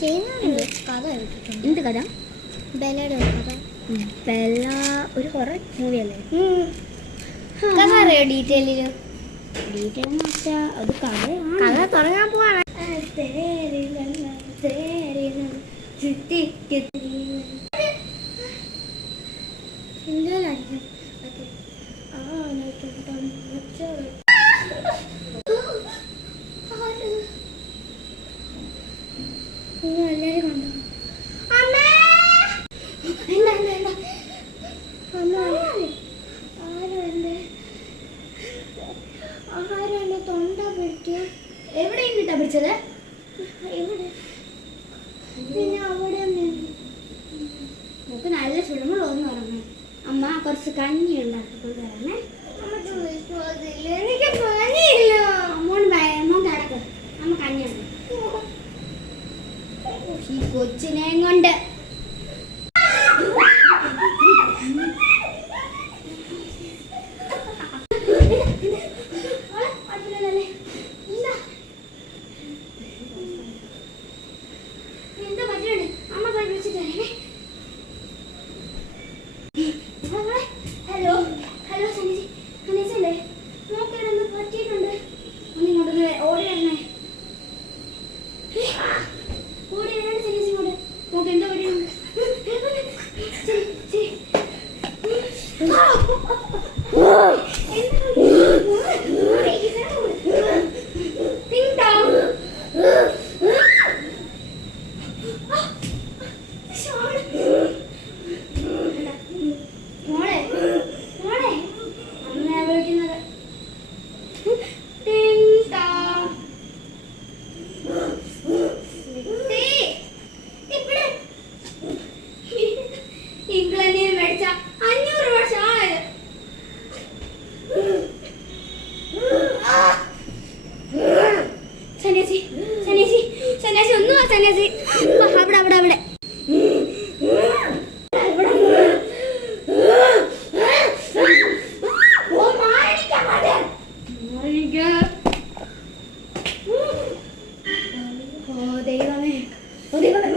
കഥ എന്ത് കഥ? ബെല്ലയുടെ കഥ. ബെല്ല ഒരു ഹൊറർ മൂവിയല്ലേ? കഥ അറിയോ ഡീറ്റെയിലില്? ഡീറ്റെയിൽ എന്ന് വെച്ചാൽ അത് കഥയാണ്. കഥ തുടങ്ങാൻ പോവാണ്. എല്ലാരും കണ്ടോ? ആരാണ് തൊണ്ട പിടിക്കുക? എവിടെയും കിട്ടാ പിടിച്ചത്? ഇവിടെ പിന്നെ അവിടെ നമുക്ക് നല്ല ചുടുമുളകൊന്ന് പറഞ്ഞേ. അമ്മ കുറച്ച് കഞ്ഞി ഉണ്ടാക്കിക്കൊണ്ട് തരണേ. എനിക്ക് പനിയില്ല. അമ്മോൻ കിടക്ക്, അമ്മ കഞ്ഞി ഉണ്ട്. ഈ കൊച്ചിനെയും കൊണ്ട് എന്താ പറ്റുന്നുണ്ട്? അമ്മ പോയി വിളിച്ചിട്ട് ഹലോ ഹലോ സനീജി, സനീജല്ലേ? നോക്കിയാൽ എന്താ പറ്റിയിട്ടുണ്ട്? ഒന്നിങ്ങോട്ട് ഓടി വരണേ. ഓടി വരാണ് സനീജി ഇങ്ങോട്ട്. നോക്ക് എന്താ പറയുന്നത്? ശരി ശരി. മോളെ മോളെ അമ്മയാ വിളിക്കുന്നത്. ഇംഗ്ലണ്ടിൽ നിന്ന് മേടിച്ച 500 രൂപ ഷാള്. സന്യാസി സന്യാസി സന്യാസി ഒന്നുവാ സന്യാസി. അവിടെ അവിടെ അവിടെ ദൈവമേ, ഓ ദൈവമേ.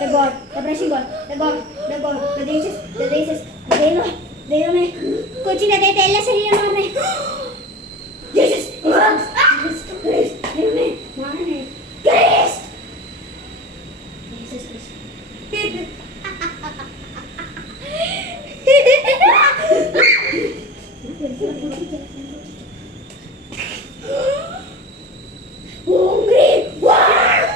The ball, the brushing ball, the ball, the dishes, the vases. ദൈവമേ, കൊച്ചിന്റെ അതേ എല്ലാ ശരീരം മാറണേ.